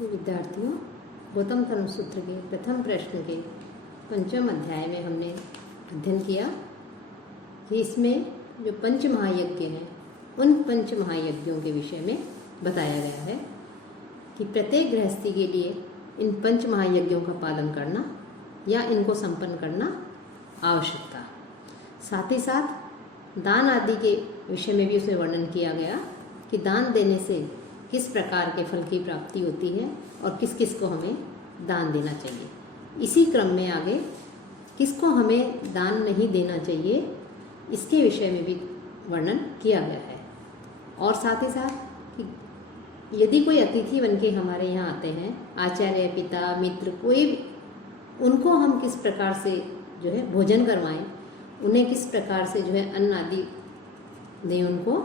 विद्यार्थियों, गौतम धर्म सूत्र के प्रथम प्रश्न के पंचम अध्याय में हमने अध्ययन किया कि इसमें जो पंच महायज्ञ हैं उन पंच महायज्ञों के विषय में बताया गया है कि प्रत्येक गृहस्थी के लिए इन पंच महायज्ञों का पालन करना या इनको संपन्न करना आवश्यक था। साथ ही साथ दान आदि के विषय में भी उसमें वर्णन किया गया कि दान देने से किस प्रकार के फल की प्राप्ति होती है और किस किस को हमें दान देना चाहिए। इसी क्रम में आगे किसको हमें दान नहीं देना चाहिए इसके विषय में भी वर्णन किया गया है। और साथ ही साथ कि यदि कोई अतिथि बन के हमारे यहाँ आते हैं, आचार्य, पिता, मित्र, कोई भी, उनको हम किस प्रकार से जो है भोजन करवाएं, उन्हें किस प्रकार से जो है अन्न आदि दें उनको,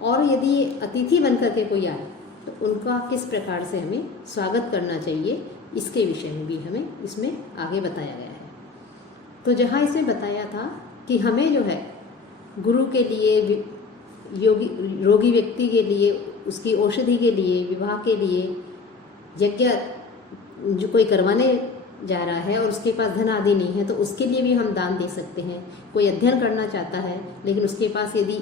और यदि अतिथि बनकर के कोई आए तो उनका किस प्रकार से हमें स्वागत करना चाहिए, इसके विषय में भी हमें इसमें आगे बताया गया है। तो जहाँ इसमें बताया था कि हमें जो है गुरु के लिए, रोगी व्यक्ति के लिए, उसकी औषधि के लिए, विवाह के लिए, यज्ञ जो कोई करवाने जा रहा है और उसके पास धन आदि नहीं है तो उसके लिए भी हम दान दे सकते हैं। कोई अध्ययन करना चाहता है लेकिन उसके पास यदि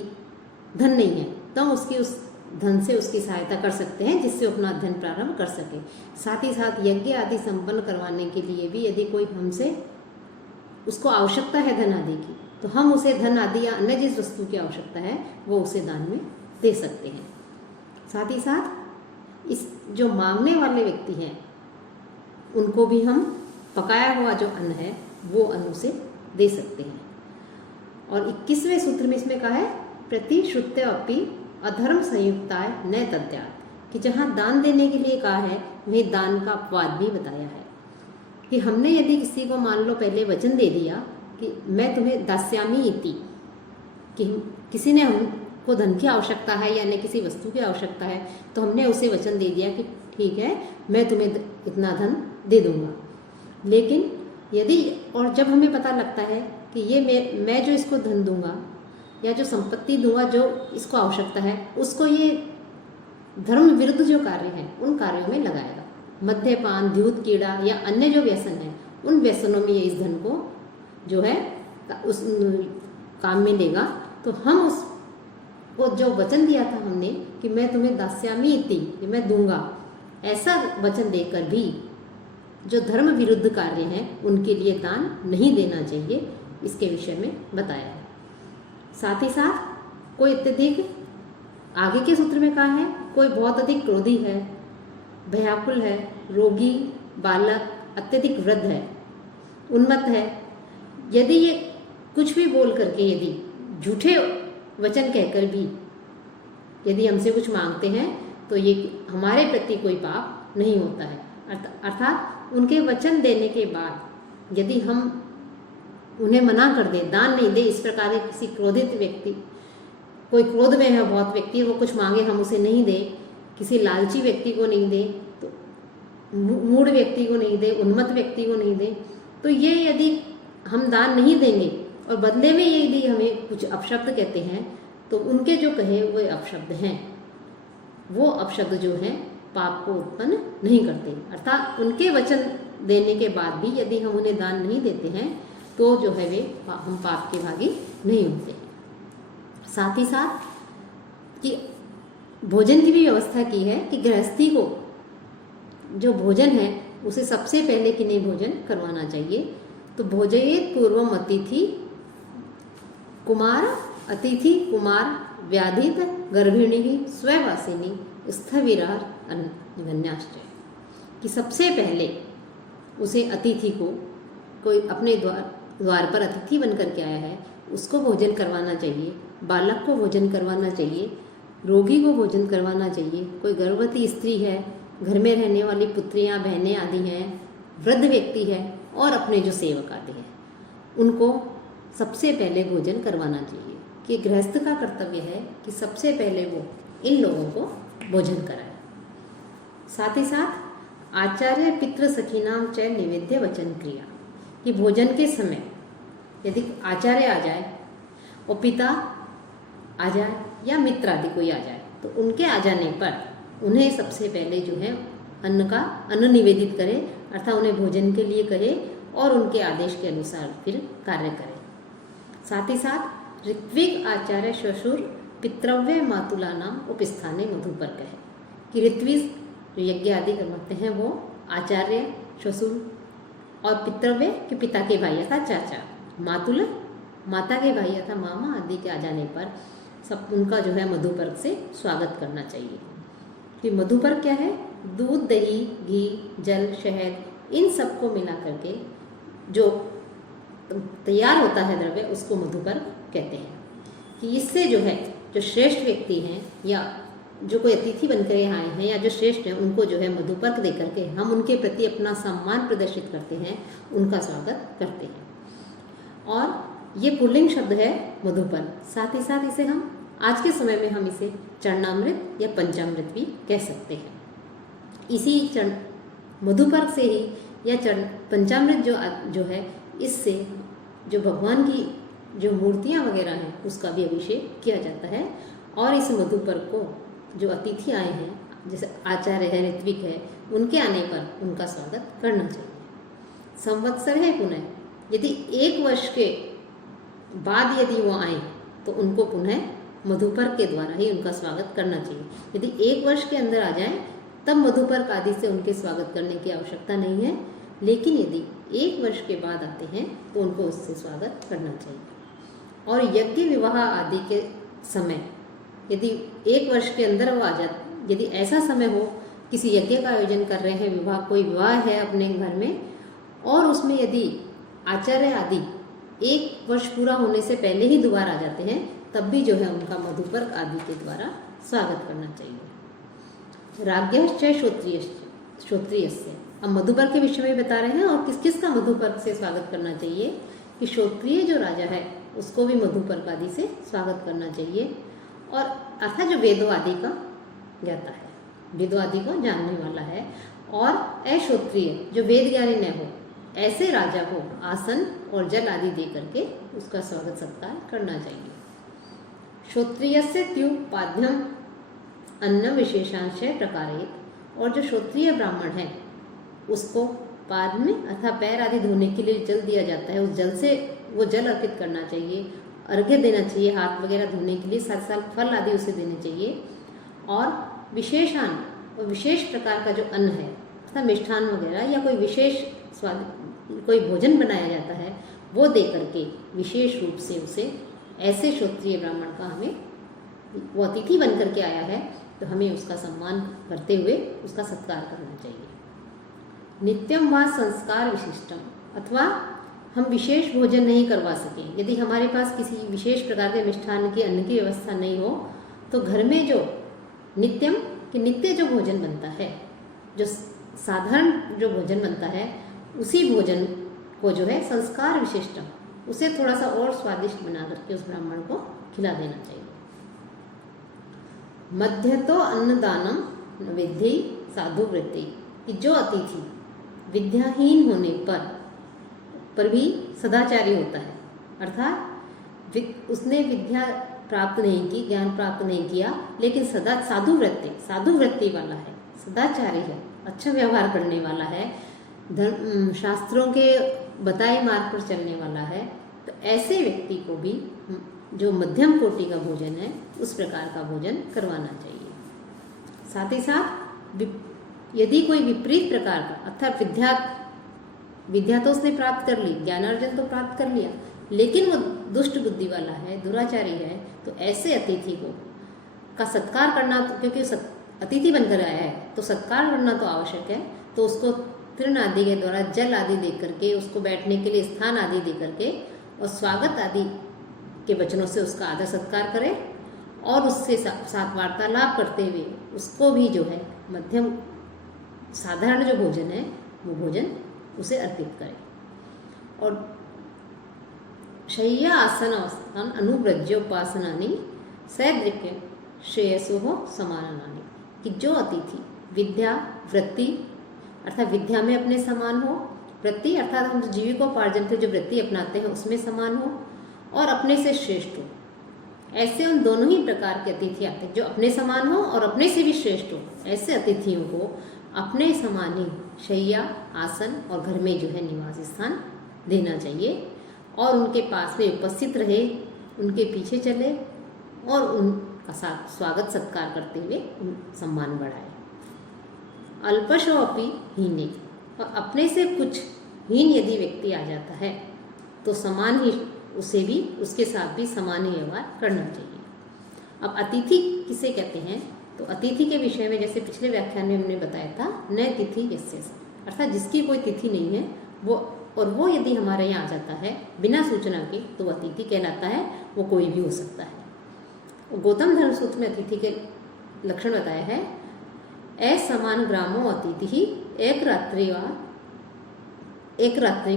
धन नहीं है तो हम उसकी उस धन से उसकी सहायता कर सकते हैं जिससे अपना अध्ययन प्रारंभ कर सके। साथ ही साथ यज्ञ आदि संपन्न करवाने के लिए भी यदि कोई हमसे उसको आवश्यकता है धन आदि की तो हम उसे धन आदि या अन्य जिस वस्तु की आवश्यकता है वो उसे दान में दे सकते हैं। साथ ही साथ इस जो मांगने वाले व्यक्ति हैं उनको भी हम पकाया हुआ जो अन्न है वो अन्न उसे दे सकते हैं। और 21वें सूत्र में इसमें कहा है प्रतिश्रुत्य अपि अधर्म संयुक्ताय न तद्यात्, कि जहाँ दान देने के लिए कहा है वहीं दान का अपवाद भी बताया है कि हमने यदि किसी को मान लो पहले वचन दे दिया कि मैं तुम्हें दास्यामी इति, कि किसी ने हमको धन की आवश्यकता है या अन्य किसी वस्तु की आवश्यकता है तो हमने उसे वचन दे दिया कि ठीक है मैं तुम्हें इतना धन दे दूंगा। लेकिन यदि और जब हमें पता लगता है कि ये मैं जो इसको धन दूंगा या जो संपत्ति दूंगा जो इसको आवश्यकता है उसको ये धर्म विरुद्ध जो कार्य हैं उन कार्यों में लगाएगा, मद्यपान, द्यूत, कीड़ा या अन्य जो व्यसन है उन व्यसनों में ये इस धन को जो है उस काम में लेगा, तो हम उसको जो वचन दिया था हमने कि मैं तुम्हें दास्यामी इति, कि मैं दूंगा, ऐसा वचन देकर भी जो धर्म विरुद्ध कार्य हैं उनके लिए दान नहीं देना चाहिए, इसके विषय में बताया है। साथ ही साथ कोई अत्यधिक, आगे के सूत्र में कहा है कोई बहुत अधिक क्रोधी है, भयाकुल है, रोगी, बालक, अत्यधिक वृद्ध है, उन्मत्त है, यदि ये कुछ भी बोल करके यदि झूठे वचन कहकर भी यदि हमसे कुछ मांगते हैं तो ये हमारे प्रति कोई पाप नहीं होता है। अर्थात उनके वचन देने के बाद यदि हम उन्हें मना कर दे, दान नहीं दे, इस प्रकार के किसी क्रोधित व्यक्ति, कोई क्रोध में है बहुत व्यक्ति, वो कुछ मांगे हम उसे नहीं दे, किसी लालची व्यक्ति को नहीं दे, तो मूढ़ व्यक्ति को नहीं दे, उन्मत्त व्यक्ति को नहीं दे, तो ये यदि हम दान नहीं देंगे और बदले में ये यदि हमें कुछ अपशब्द कहते हैं तो उनके जो कहे वो अपशब्द हैं, वो अपशब्द जो हैं पाप को उत्पन्न नहीं करते। अर्थात उनके वचन देने के बाद भी यदि हम उन्हें दान नहीं देते हैं तो जो है वे हम पाप के भागी नहीं होते। साथ ही साथ कि भोजन की भी व्यवस्था की है कि गृहस्थी को जो भोजन है उसे सबसे पहले किन्हें भोजन करवाना चाहिए, तो भोजयेत पूर्वम अतिथि कुमार व्याधित गर्भिणी स्ववासिनी स्थविरार अन्यन्याश्चय, कि सबसे पहले उसे अतिथि को, कोई अपने द्वार पर अतिथि बन करके आया है उसको भोजन करवाना चाहिए, बालक को भोजन करवाना चाहिए, रोगी को भोजन करवाना चाहिए, कोई गर्भवती स्त्री है, घर में रहने वाली पुत्रियां, बहनें आदि हैं, वृद्ध व्यक्ति है और अपने जो सेवक आदि हैं उनको सबसे पहले भोजन करवाना चाहिए। कि गृहस्थ का कर्तव्य है कि सबसे पहले वो इन लोगों को भोजन कराए। साथ ही साथ आचार्य पितृ सखीनाम च निवेद्य वचन क्रिया, कि भोजन के समय यदि आचार्य आ जाए और पिता आ जाए या मित्र आदि कोई आ जाए तो उनके आ जाने पर उन्हें सबसे पहले जो है अन्न निवेदित करे, अर्थात उन्हें भोजन के लिए कहे और उनके आदेश के अनुसार फिर कार्य करे। साथ ही साथ ऋत्विक आचार्य श्वशुर पितृव्य मातुला नाम उपस्थाने मधुपर कहे कि ऋत्विक जो यज्ञ आदि करवाते हैं वो आचार्य, श्वशुर और पितृव्य के पिता के भाई अर्थात चाचा, मातुल माता के भाई अर्थात मामा आदि के आ जाने पर सब उनका जो है मधुपर्क से स्वागत करना चाहिए। कि मधुपर्क क्या है? दूध, दही, घी, जल, शहद इन सबको मिला करके जो तैयार होता है द्रव्य उसको मधुपर्क कहते हैं। कि इससे जो है जो श्रेष्ठ व्यक्ति हैं या जो कोई अतिथि बनकर यहाँ आए हैं या जो श्रेष्ठ हैं उनको जो है मधुपर्क दे करके हम उनके प्रति अपना सम्मान प्रदर्शित करते हैं, उनका स्वागत करते हैं। और ये पुल्लिंग शब्द है मधुपर्क। साथ ही साथ इसे हम आज के समय में हम इसे चरणामृत या पंचामृत भी कह सकते हैं। इसी मधुपर्क से ही या पंचामृत जो है इससे जो भगवान की जो मूर्तियाँ वगैरह हैं उसका भी अभिषेक किया जाता है। और इस मधुपर्क को जो अतिथि आए हैं जैसे आचार्य है, ऋत्विक है, उनके आने पर उनका स्वागत करना चाहिए। संवत्सर है पुनः, यदि 1 वर्ष के बाद यदि वो आए तो उनको पुनः मधुपर्क के द्वारा ही उनका स्वागत करना चाहिए। यदि 1 वर्ष के अंदर आ जाए तब मधुपर्क आदि से उनके स्वागत करने की आवश्यकता नहीं है, लेकिन यदि 1 वर्ष के बाद आते हैं तो उनको उससे स्वागत करना चाहिए। और यज्ञ विवाह आदि के समय यदि 1 वर्ष के अंदर वो आ जाते, यदि ऐसा समय हो किसी यज्ञ का आयोजन कर रहे हैं, कोई विवाह है अपने घर में और उसमें यदि आचार्य आदि 1 वर्ष पूरा होने से पहले ही दोबारा आ जाते हैं तब भी जो है उनका मधुपर्क आदि के द्वारा स्वागत करना चाहिए। राज्ञश्च श्रोत्रियस्य, अब मधुपर्क के विषय में बता रहे हैं और किस किस का मधुपर्क से स्वागत करना चाहिए। कि श्रोत्रिय जो राजा है उसको भी मधुपर्क आदि से स्वागत करना चाहिए। और अर्थात जो वेदों आदि का ज्ञाता है, वेदों आदि को जानने वाला है। और अश्रोत्रिय जो वेद ज्ञानी न हो ऐसे राजा को आसन और जल आदि दे करके उसका स्वागत सत्कार करना चाहिए। श्रोत्रियस्य त्युपाद्यम अन्न विशेषांश प्रकारेत, और जो श्रोत्रिय ब्राह्मण है उसको पाद में अर्थात पैर आदि धोने के लिए जल दिया जाता है, उस जल से वो जल अर्पित करना चाहिए, अर्घ्य देना चाहिए, हाथ वगैरह धोने के लिए साथ फल आदि उसे देने चाहिए। और विशेषान और विशेष प्रकार का जो अन्न है अर्थात मिष्ठान वगैरह या कोई विशेष कोई भोजन बनाया जाता है वो दे करके विशेष रूप से उसे ऐसे श्रोत्रिय ब्राह्मण का हमें, वो अतिथि बन करके आया है तो हमें उसका सम्मान करते हुए उसका सत्कार करना चाहिए। नित्यम व संस्कार विशिष्टम, अथवा हम विशेष भोजन नहीं करवा सकें, यदि हमारे पास किसी विशेष प्रकार के मिष्ठान की अन्न की व्यवस्था नहीं हो तो घर में जो नित्यम कि नित्य जो भोजन बनता है, जो साधारण जो भोजन बनता है उसी भोजन को जो है संस्कार विशिष्टम, उसे थोड़ा सा और स्वादिष्ट बना करके उस ब्राह्मण को खिला देना चाहिए। मध्यतो अन्नदानम विद्धि साधु वृत्ति, कि जो अतिथि विद्याहीन होने पर भी सदाचारी होता है, अर्थात उसने विद्या प्राप्त नहीं की, ज्ञान प्राप्त नहीं किया, लेकिन सदा साधु वृत्ति वाला है, सदाचारी है, अच्छा व्यवहार करने वाला है, धर्म शास्त्रों के बताए मार्ग पर चलने वाला है, तो ऐसे व्यक्ति को भी जो मध्यम कोटि का भोजन है उस प्रकार का भोजन करवाना चाहिए। साथ ही साथ यदि कोई विपरीत प्रकार का अर्थात विद्या तो उसने प्राप्त कर ली, ज्ञानार्जन तो प्राप्त कर लिया, लेकिन वो दुष्ट बुद्धि वाला है, दुराचारी है, तो ऐसे अतिथि का सत्कार करना, क्योंकि अतिथि बनकर आया है तो सत्कार करना तो आवश्यक है, तो उसको तृण आदि के द्वारा जल आदि दे करके, उसको बैठने के लिए स्थान आदि दे करके और स्वागत आदि के वचनों से उसका आदर सत्कार करें और उससे साथ वार्तालाप करते हुए उसको भी जो है मध्यम साधारण जो भोजन है वो भोजन उसे अर्पित करें। और शय्या आसन अवस्थान अनुव्रज्योपासनानि सैदृक्य श्रेयसो समानानि, कि जो अतिथि विद्या वृत्ति अर्थात विद्या में अपने समान हो, वृत्ति अर्थात हम जीविकोपार्जन के जो वृत्ति अपनाते हैं उसमें समान हो और अपने से श्रेष्ठ हो, ऐसे उन दोनों ही प्रकार के अतिथि आते हैं, जो अपने समान हो और अपने से भी श्रेष्ठ हो, ऐसे अतिथियों को अपने समान ही शैया, आसन और घर में जो है निवास स्थान देना चाहिए और उनके पास में उपस्थित रहे, उनके पीछे चले और उनका स्वागत सत्कार करते हुए सम्मान बढ़ाए। अल्पशोऽपि हीने, और अपने से कुछ हीन यदि व्यक्ति आ जाता है तो समान ही उसे भी, उसके साथ भी समान ही व्यवहार करना चाहिए। अब अतिथि किसे कहते हैं, तो अतिथि के विषय में जैसे पिछले व्याख्यान में हमने बताया था, न तिथि यस्य, अर्थात जिसकी कोई तिथि नहीं है वो यदि हमारे यहाँ आ जाता है बिना सूचना के तो वह अतिथि कहलाता है, वो कोई भी हो सकता है। गौतम धर्म सूत्र में अतिथि के लक्षण बताया है, असमान ग्रामो अतिथि ही एक रात्रि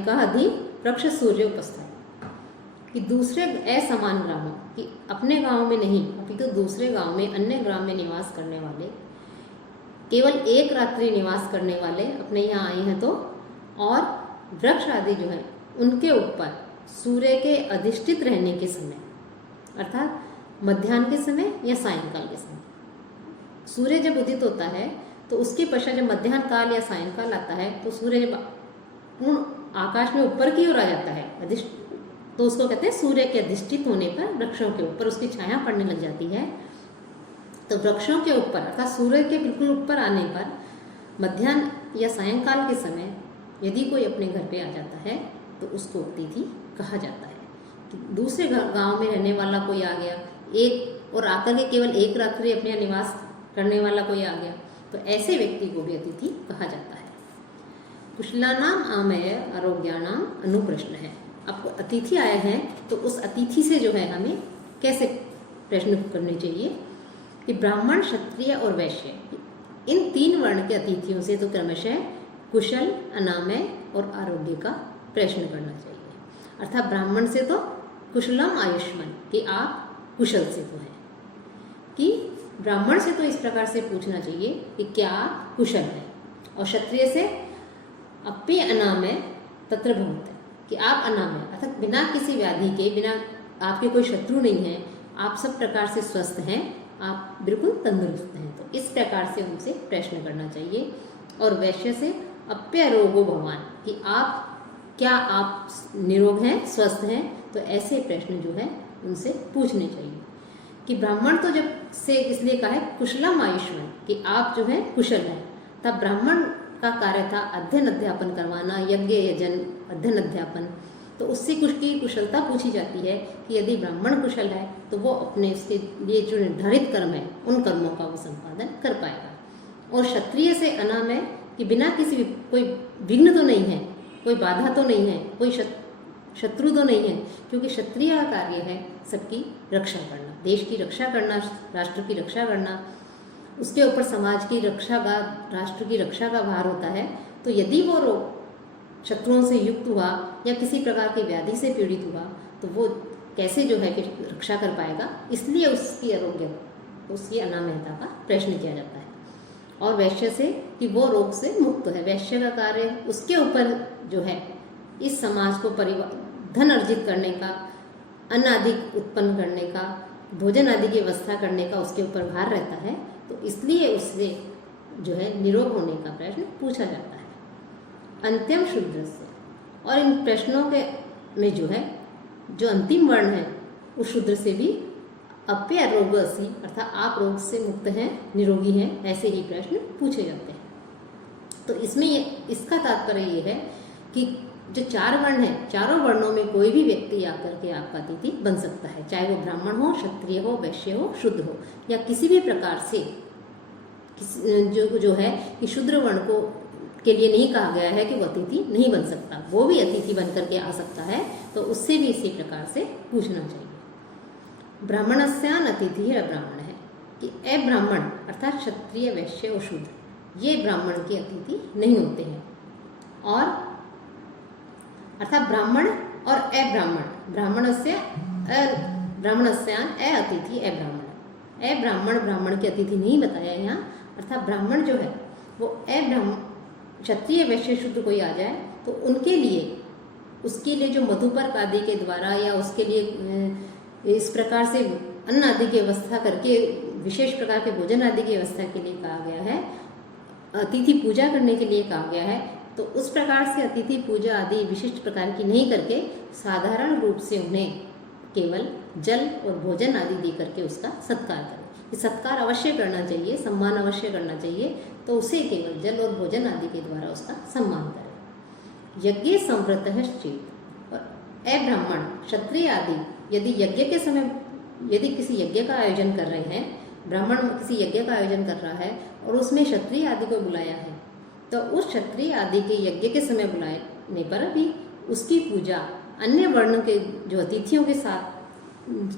का अधि प्रक्ष सूर्य उपस्थित, कि दूसरे असमान ग्रामों, कि अपने गांव में नहीं अपितु तो दूसरे गांव में, अन्य ग्राम में निवास करने वाले, केवल एक रात्रि निवास करने वाले अपने यहाँ आए हैं तो, और वृक्ष आदि जो है उनके ऊपर सूर्य के अधिष्ठित रहने के समय, अर्थात मध्याह्न के समय या सायंकाल के समय, सूर्य जब उदित होता है तो उसके पश्चात जब मध्याह्न काल या सायंकाल आता है तो सूर्य जब पूर्ण आकाश में ऊपर की ओर आ जाता है तो उसको कहते हैं सूर्य के अधिष्ठित होने पर वृक्षों के ऊपर उसकी छाया पड़ने लग जाती है। तो वृक्षों के ऊपर अर्थात सूर्य के बिल्कुल ऊपर आने पर मध्याह्न या सायंकाल के समय यदि कोई अपने घर पे आ जाता है तो उसको अतिथि कहा जाता है। कि दूसरे गांव में रहने वाला कोई आ गया, एक और आकर के केवल एक रात्रि अपने यहाँ निवास करने वाला कोई आ गया, तो ऐसे व्यक्ति को भी अतिथि कहा जाता है। कुशलानाम आमय आरोग्यानाम अनुप्रश्न है। अब अतिथि आए हैं तो उस अतिथि से जो है हमें कैसे प्रश्न करने चाहिए कि ब्राह्मण, क्षत्रिय और वैश्य, इन 3 वर्ण के अतिथियों से तो क्रमशः कुशल, अनामय और आरोग्य का प्रश्न करना चाहिए। अर्थात ब्राह्मण से तो कुशलम आयुष्मान, कि आप कुशल से तो हैं, कि ब्राह्मण से तो इस प्रकार से पूछना चाहिए कि क्या आप कुशल हैं, और क्षत्रिय से अपि अनामय तत्र भवते, कि आप अनामय अर्थात बिना किसी व्याधि के, बिना आपके कोई शत्रु नहीं है, आप सब प्रकार से स्वस्थ हैं, आप बिल्कुल तंदुरुस्त हैं, तो इस प्रकार से उनसे प्रश्न करना चाहिए। और वैश्य से अप्य रोगो भवान, कि क्या आप निरोग हैं, स्वस्थ हैं, तो ऐसे प्रश्न जो है उनसे पूछने चाहिए। कि ब्राह्मण तो जब से इसलिए कहा है कुशलम आयुष्मान, कि आप जो है कुशल हैं, तब ब्राह्मण का कार्य था अध्ययन अध्यापन करवाना, यज्ञ यजन अध्ययन अध्यापन, तो उससे की कुशलता पूछी जाती है कि यदि ब्राह्मण कुशल है तो वो अपने उसके लिए जो निर्धारित कर्म है उन कर्मों का वो संपादन कर पाएगा। और क्षत्रिय से अनामय, कि बिना किसी कोई विघ्न तो नहीं है, कोई बाधा तो नहीं है, कोई शत्रु तो नहीं है, क्योंकि क्षत्रिय का कार्य है सबकी रक्षा करना, देश की रक्षा करना, राष्ट्र की रक्षा करना, उसके ऊपर समाज की रक्षा का, राष्ट्र की रक्षा का भार होता है। तो यदि वो रोग शत्रुओं से युक्त हुआ या किसी प्रकार की व्याधि से पीड़ित हुआ तो वो कैसे जो है फिर रक्षा कर पाएगा, इसलिए उसकी आरोग्य, उसकी अनामयता का प्रश्न किया जाता है। और वैश्य से कि वो रोग से मुक्त है, वैश्य का कार्य उसके ऊपर जो है इस समाज को धन अर्जित करने का, अन्न आदि उत्पन्न करने का, भोजन आदि की व्यवस्था करने का उसके ऊपर भार रहता है, तो इसलिए उससे जो है निरोग होने का प्रश्न पूछा जाता है। अंत्यम शूद्र से, और इन प्रश्नों के में जो है जो अंतिम वर्ण है उस शूद्र से भी अप्य रोगसी, अर्थात आप रोग से मुक्त हैं, निरोगी हैं, ऐसे ही प्रश्न पूछे जाते हैं। तो इसमें इसका तात्पर्य ये है कि जो 4 वर्ण हैं, चारों वर्णों में कोई भी व्यक्ति आकर के आपका अतिथि बन सकता है, चाहे वो ब्राह्मण हो, क्षत्रिय हो, वैश्य हो, शूद्र हो, या किसी भी प्रकार से जो है कि शूद्र वर्ण को के लिए नहीं कहा गया है कि वो अतिथि नहीं बन सकता, वो भी अतिथि बन करके आ सकता है, तो उससे भी इसी प्रकार से पूछना चाहिए। ब्राह्मणस्यान अतिथि है अब्राह्मण है, कि अब्राह्मण अर्थात क्षत्रिय, वैश्य और शूद्र, ये ब्राह्मण के अतिथि नहीं होते हैं। और अर्थात ब्राह्मण और अब्राह्मण, ब्राह्मणस्यान अतिथि अब्राह्मण, अब्राह्मण ब्राह्मण के अतिथि नहीं बताया यहाँ, अर्थात ब्राह्मण जो है वो अब्राह्मण, क्षत्रिय, वैश्य, शूद्र कोई आ जाए तो उनके लिए, उसके लिए जो मधुपर्क आदि के द्वारा या उसके लिए इस प्रकार से अन्न आदि की व्यवस्था करके, विशेष प्रकार के भोजन आदि की व्यवस्था के लिए कहा गया है, अतिथि पूजा करने के लिए कहा गया है, तो उस प्रकार से अतिथि पूजा आदि विशिष्ट प्रकार की नहीं करके साधारण रूप से उन्हें केवल जल और भोजन आदि दे करके उसका सत्कार करें। ये सत्कार अवश्य करना चाहिए, सम्मान अवश्य करना चाहिए, तो उसे केवल जल और भोजन आदि के द्वारा उसका सम्मान करें। यज्ञ संवृत चेत, और अब्राह्मण क्षत्रिय आदि यदि यज्ञ के समय यदि किसी यज्ञ का आयोजन कर रहे हैं, ब्राह्मण किसी यज्ञ का आयोजन कर रहा है और उसमें क्षत्रिय आदि को बुलाया है, तो उस क्षत्रिय आदि के यज्ञ के समय बुलाने पर भी उसकी पूजा अन्य वर्ण के जो अतिथियों के साथ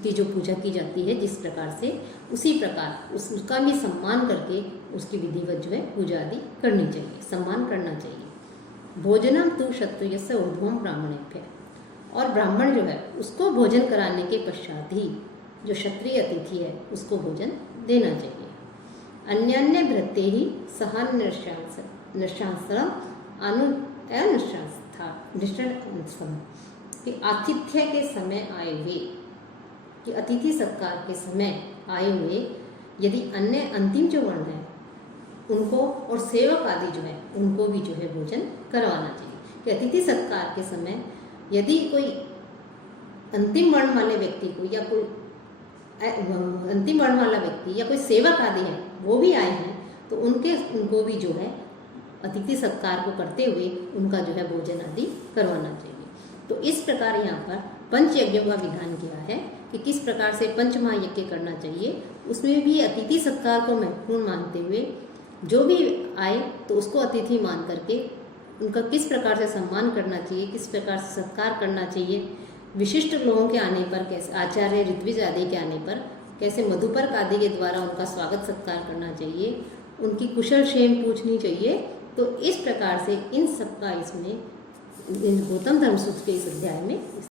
की जो पूजा की जाती है जिस प्रकार से, उसी प्रकार उसका भी सम्मान करके उसकी विधिवत जो है पूजा आदि करनी चाहिए, सम्मान करना चाहिए। भोजनम तु क्षत्रिय से ऊर्ध्वम ब्राह्मणेभ्य, और ब्राह्मण जो है उसको भोजन कराने के पश्चात ही जो क्षत्रिय अतिथि है उसको भोजन देना चाहिए। अन्यान्य भृत्ते ही सहन निश्चांसरम कि आतिथ्य के समय आए हुए, कि अतिथि सत्कार के समय आए हुए यदि अन्य अंतिम जो वर्ण है उनको और सेवक आदि जो है उनको भी जो है भोजन करवाना चाहिए। कि अतिथि सत्कार के समय यदि कोई अंतिम वर्ण वाले व्यक्ति को या कोई अंतिम वर्ण वाला व्यक्ति या कोई सेवक आदि है वो भी आए हैं, तो उनको भी जो है अतिथि सत्कार को करते हुए उनका जो है भोजन आदि करवाना चाहिए। तो इस प्रकार यहाँ पर पंच यज्ञों का विधान किया है कि किस प्रकार से पंच महायज्ञ करना चाहिए। उसमें भी अतिथि सत्कार को महत्वपूर्ण मानते हुए जो भी आए तो उसको अतिथि मान करके उनका किस प्रकार से सम्मान करना चाहिए, किस प्रकार से सत्कार करना चाहिए। विशिष्ट लोगों के आने पर कैसे, आचार्य ऋत्विज आदि के आने पर कैसे मधुपर्क आदि के द्वारा उनका स्वागत सत्कार करना चाहिए, उनकी कुशल क्षेम पूछनी चाहिए। तो इस प्रकार से इन सबका इसमें गौतम धर्म सूत्र के इस अध्याय में